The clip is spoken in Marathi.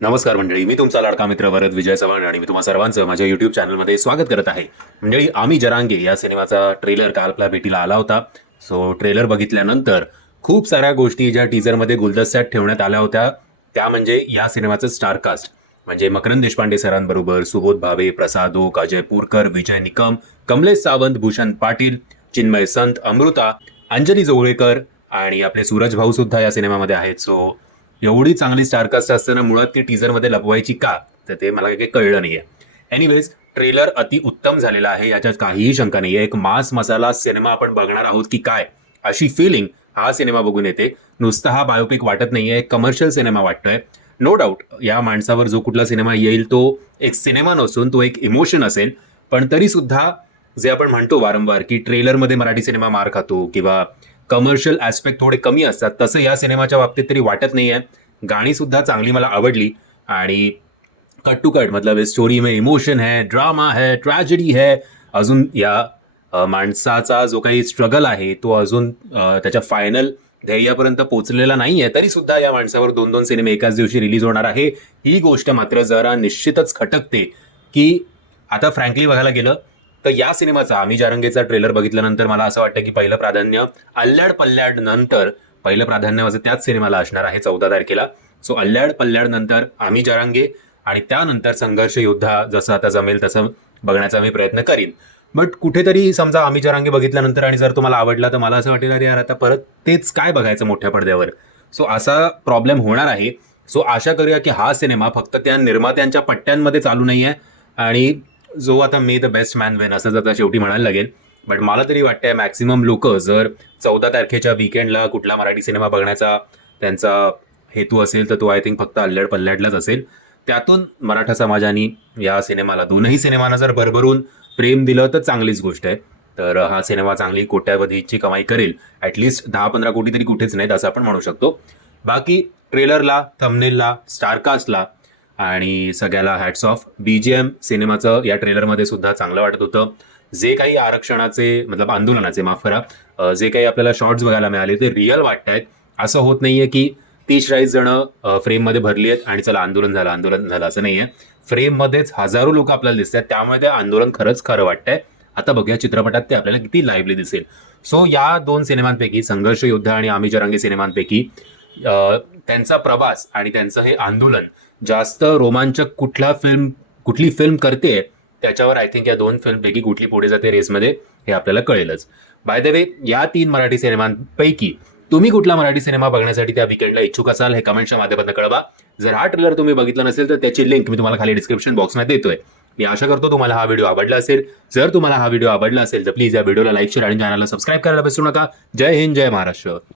नमस्कार मंडळी, मी तुमचा लाडका मित्र वरद विजय चव्हाण आणि मी तुम्हा सर्वांचं माझ्या युट्यूब चॅनलमध्ये स्वागत करत आहे. मंडळी, आम्ही जरांगे या सिनेमाचा ट्रेलर काल आपल्या भेटीला आला होता. सो ट्रेलर बघितल्यानंतर खूप साऱ्या गोष्टी ज्या टीजरमध्ये गुलदस्त्यात ठेवण्यात आल्या होत्या त्या म्हणजे या सिनेमाचं स्टारकास्ट म्हणजे मकरंद देशपांडे सरांबरोबर सुबोध भावे, प्रसाद ओक, अजय पुरकर, विजय निकम, कमलेश सावंत, भूषण पाटील, चिन्मय संत, अमृता, अंजली जोगळेकर आणि आपले सूरज भाऊ सुद्धा या सिनेमामध्ये आहेत. सो एवढी चांगली स्टारकास्ट असताना मुळात ती टीजरमध्ये लपवायची का, तर ते मला काही कळलं नाहीये. एनिवेज, ट्रेलर अति उत्तम झालेला आहे, याच्यात काहीही शंका नाहीये. एक मास मसाला सिनेमा आपण बघणार आहोत की काय अशी फिलिंग हा सिनेमा बघून येते. नुसता हा बायोपिक वाटत नाहीये, एक कमर्शियल सिनेमा वाटतोय. नो डाऊट या माणसावर जो कुठला सिनेमा येईल तो एक सिनेमा नसून तो एक इमोशन असेल, पण तरी सुद्धा जे आपण म्हणतो वारंवार की ट्रेलरमध्ये मराठी सिनेमा मार खातो किंवा कमर्शियल ऍस्पेक्ट थोडे कमी असतात, तसं या सिनेमाच्या बाबतीत तरी वाटत नाहीये. गाणी सुद्धा चांगली मला आवडली आणि कट टू कट मतलब स्टोरी में इमोशन है, ड्रामा है, ट्रॅजेडी है. अजून या माणसाचा जो काही स्ट्रगल आहे तो अजून त्याच्या फायनल ध्येयापर्यंत पोहोचलेला नाहीये, तरी सुद्धा या माणसावर 2-2 सिनेमे एकाच दिवशी रिलीज होणार आहे. ही गोष्ट मात्र जरा निश्चितच खटकते की आता फ्रँकली बघायला गेलं तर या सिनेमाचा आम्ही जारंगेचा ट्रेलर बघितल्यानंतर मला असं वाटतं की पहिलं प्राधान्य अल्ल्याड पल्ल्याड नंतर पहिलं प्राधान्य माझं त्याच सिनेमाला असणार आहे 14 तारखेला. सो अल्ल्याड पल्ल्याड नंतर आम्ही जारंगे आणि त्यानंतर संघर्ष योद्धा जसं आता जमेल तसं बघण्याचा मी प्रयत्न करीन. बट कुठेतरी समजा आम्ही जारंगे बघितल्यानंतर आणि जर तुम्हाला आवडला तर मला असं वाटेल अरे यार आता परत तेच काय बघायचं मोठ्या पडद्यावर. सो असा प्रॉब्लेम होणार आहे. सो आशा करूया की हा सिनेमा फक्त त्या निर्मात्यांच्या पट्ट्यांमध्ये चालू नाही आहे आणि जो आता मे द बेस्ट मॅन वेन असं जर शेवटी म्हणायला लागेल. बट मला तरी वाटतंय मॅक्सिमम लोक जर 14 तारखेच्या वीकेंडला कुठला मराठी सिनेमा बघण्याचा त्यांचा हेतू असेल तर तो आय थिंक फक्त अल्ल्याड पल्ल्याडलाच असेल. त्यातून मराठा समाजाने या सिनेमाला दोनही सिनेमांना जर भरभरून प्रेम दिलं तर चांगलीच गोष्ट आहे. तर हा सिनेमा चांगली कोट्यावधीची कमाई करेल. ॲटलिस्ट 10-15 कोटी तरी कुठेच नाहीत असं आपण म्हणू शकतो. बाकी ट्रेलरला, थंबनेलला, स्टारकास्टला आणि सगळ्याला हॅट्स ऑफ. बीजीएम सिनेमाचं या ट्रेलरमध्ये सुद्धा चांगलं वाटत होतं. जे काही आरक्षणाचे मतलब आंदोलनाचे माफ करा जे काही आपल्याला शॉर्ट्स बघायला मिळाले ते रिअल वाटत आहेत. असं होत नाहीये की 30-40 जण फ्रेममध्ये भरली आहेत आणि चला आंदोलन झालं असं नाहीये. फ्रेममध्येच हजारो लोक आपल्याला दिसतात, त्यामुळे ते आंदोलन खरंच खरं वाटतंय. आता बघूया चित्रपटात ते आपल्याला किती लाईव्हली दिसेल. सो या 2 सिनेमांपैकी संघर्ष योद्धा आणि आम्ही जरांगे सिनेमांपैकी त्यांचा प्रवास आणि त्यांचं हे आंदोलन जास्त रोमांचक कुठली फिल्म करते त्याच्यावर आय थिंक या 2 फिल्मपैकी कुठली पुढे जाते रेसमध्ये हे आपल्याला कळेलच. बाय द वे, या 3 मराठी सिनेमांपैकी तुम्ही कुठला मराठी सिनेमा बघण्यासाठी त्या विकेंडला इच्छुक असाल हे कमेंटच्या माध्यमातून कळवा. जर हा ट्रेलर तुम्ही बघितला नसेल तर त्याची लिंक मी तुम्हाला खाली डिस्क्रिप्शन बॉक्समध्ये देतोय. मी आशा करतो तुम्हाला हा व्हिडिओ आवडला असेल. जर तुम्हाला हा व्हिडिओ आवडला असेल तर प्लीज या व्हिडिओला लाईक, शेअर आणि चॅनलला सबस्क्राईब करायला विसरू नका. जय हिंद, जय महाराष्ट्र.